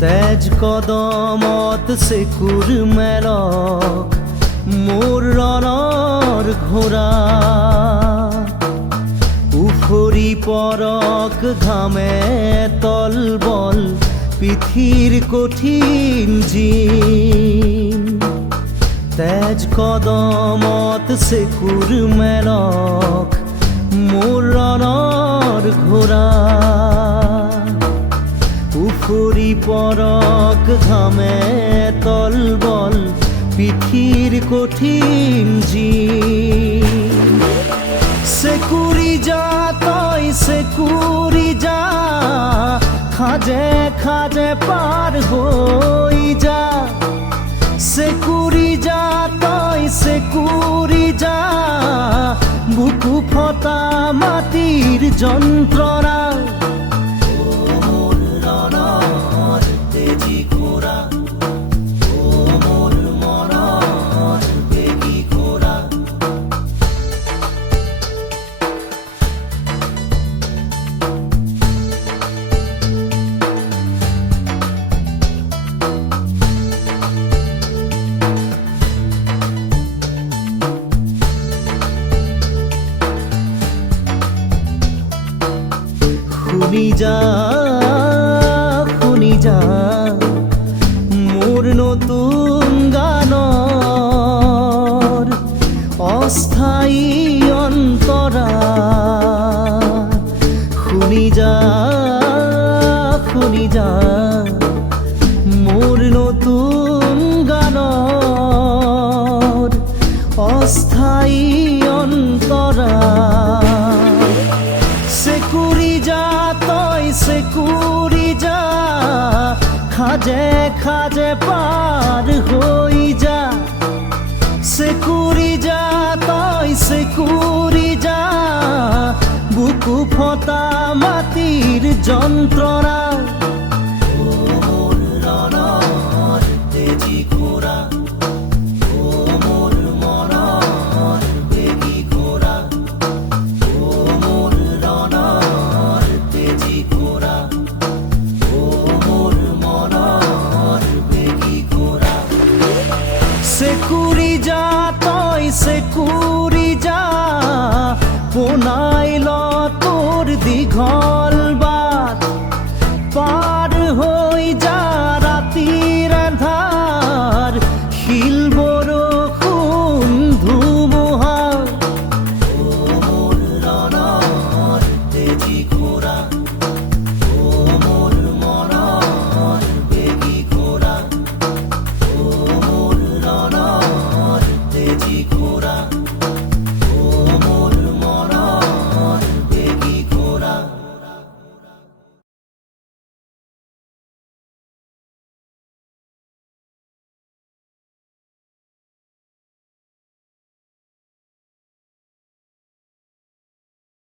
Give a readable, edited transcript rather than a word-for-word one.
তেজ কদমত চেকুৰ মেলক মোৰ ৰণৰ ঘোঁৰা উফৰি পৰক ঘামে তলবল পিঠিৰ কঠিন জিন তেজ কদমত চেকুৰ মেলক মোৰ ৰণৰ ঘোঁৰা উফৰি পৰক ঘামে তলবল পিঠিৰ কঠিন জিন চেকুৰি যা তই চেকুৰি যা খাজে খাজে পাৰ হৈ যা চেকুৰি যা তই চেকুৰি যা বুকু ফটা মাটিৰ যন্ত্ৰণা শুনি যা মোৰ নতুন গানৰ অস্থায়ী অন্তৰা শুনি যা মোৰ নতুন গানৰ অস্থায়ী অন্তৰা চেকুৰি যা তই চেকুৰি যা খাজে খাজে পাৰ হৈ যা চেকুৰি যা তই চেকুৰি যা বুকু ফটা মাটিৰ যন্ত্ৰণা